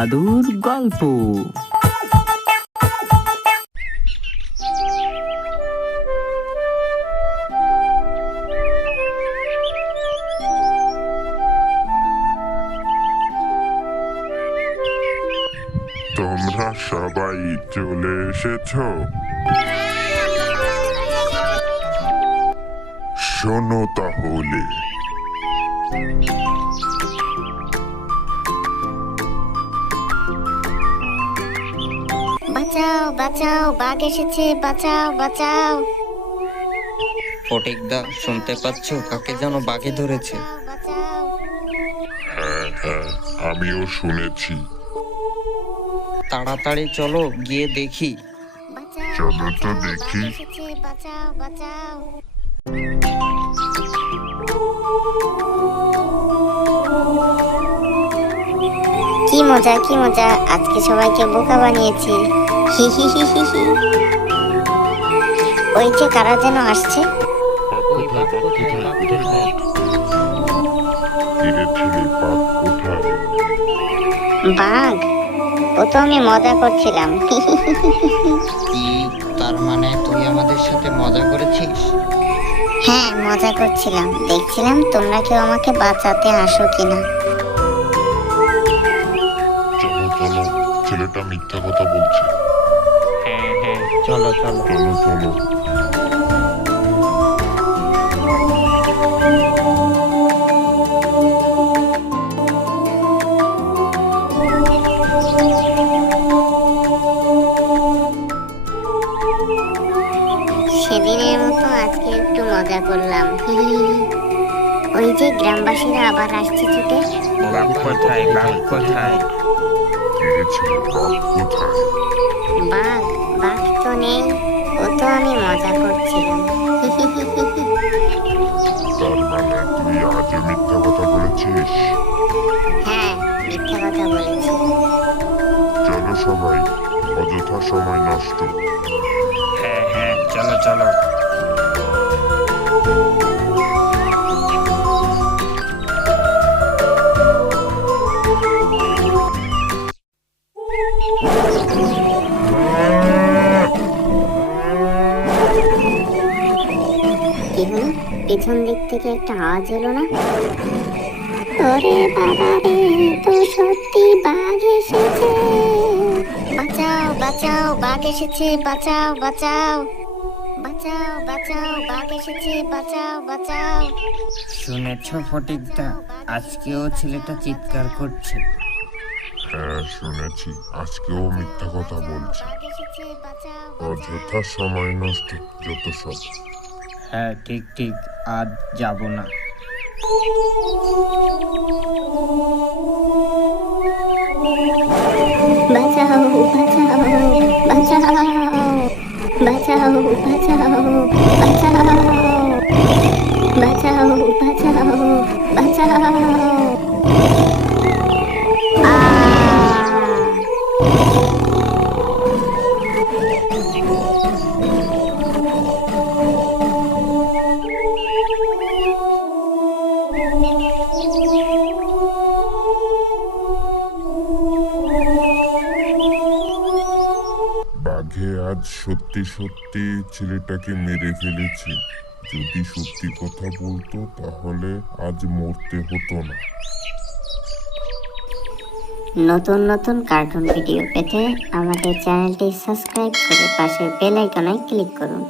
দাদুর গল্প। তোমরা সবাই চলে এসেছো? শোনো তাহলে, বাঁচাও বাঁচাও, বাঘ এসেছে, বাঁচাও বাঁচাও। ফটিকদা, শুনতে পাচ্ছ? কাকে যেন বাঘে ধরেছে। বাঁচাও। হ্যাঁ হ্যাঁ, আমিও শুনেছি। তাড়াতাড়ি চলো, গিয়ে দেখি। বাঁচাও, চলো তো বাঁচাও, দেখি। বাঘ এসেছে, বাঁচাও বাঁচাও। কি মজা কি মজা, আজকে সবাইকে বোকা বানিয়েছি। হি হি হি হি হি। ওই যে কারা যেন আসছে। ওই বাঘ কোথায়, বাঘ কোথায়? কিরে ছেলে, বাঘ কোথায়? বাঘ? ও তো আমি মজা করছিলাম। হি হি হি হি হি। কি, তার মানে তুই আমাদের সাথে মজা করেছিস? হ্যাঁ, মজা করছিলাম, দেখছিলাম তোমরা কেউ আমাকে বাঁচাতে আসো কিনা। চলো চলো, ছেলেটা মিথ্যা কথা বলছে। হ্যাঁ হ্যাঁ, চলো চলো। চলো চলো। সেদিনের মতো আজকে একটু মজা করলাম। হি হি হি। ওই যে গ্রামবাসীরা আবার আসছে ছুটে। বাঘ কোথায়, বাঘ কোথায়? কিরে ছেলে, বাঘ কোথায়? বাঘ? বাঘ তো নেই, ও তো আমি মজা করছিলাম। হি হি হি হি হি। তার মানে তুই আজও মিথ্যা কথা বলেছিস? হ্যাঁ, মিথ্যা কথা বলেছি। চলো সবাই, অযথা সময় নষ্ট। হ্যাঁ হ্যাঁ, চলো চলো। কি হলো? পেছন দিক থেকে একটা আওয়াজ এলো না? ওরে বাবা রে, তো সত্যি বাঘ এসেছে। বাঁচাও বাঁচাও, বাঘ এসেছে, বাঁচাও বাঁচাও। বাঁচাও বাঁচাও, বাঘ এসেছে, বাঁচাও বাঁচাও। শুনেছ ফটিকদা, আজকেও ছেলেটা চিৎকার করছে। হ্যাঁ শুনেছি, আজকেও মিথ্যা কথা বলছে। বাঘ এসেছে, বাঁচাও। অযথা সময় নষ্ট, যত সব। হ্যাঁ ঠিক ঠিক, আজ যাব না। বাঁচাও বাঁচাও, বাঁচাও বাঁচাও, বাঁচাও বাঁচাও, বাঁচাও বাঁচাও, বাঁচাও। বাঘে আজ সত্যি সত্যি ছেলেটাকে মেরে ফেলেছে। যদি সত্যি কথা বলতো তাহলে আজ মরতে হতো না। নতুন নতুন কার্টুন ভিডিও পেতে আমাদের চ্যানেলটি সাবস্ক্রাইব করে পাশের বেল আইকনে ক্লিক করুন।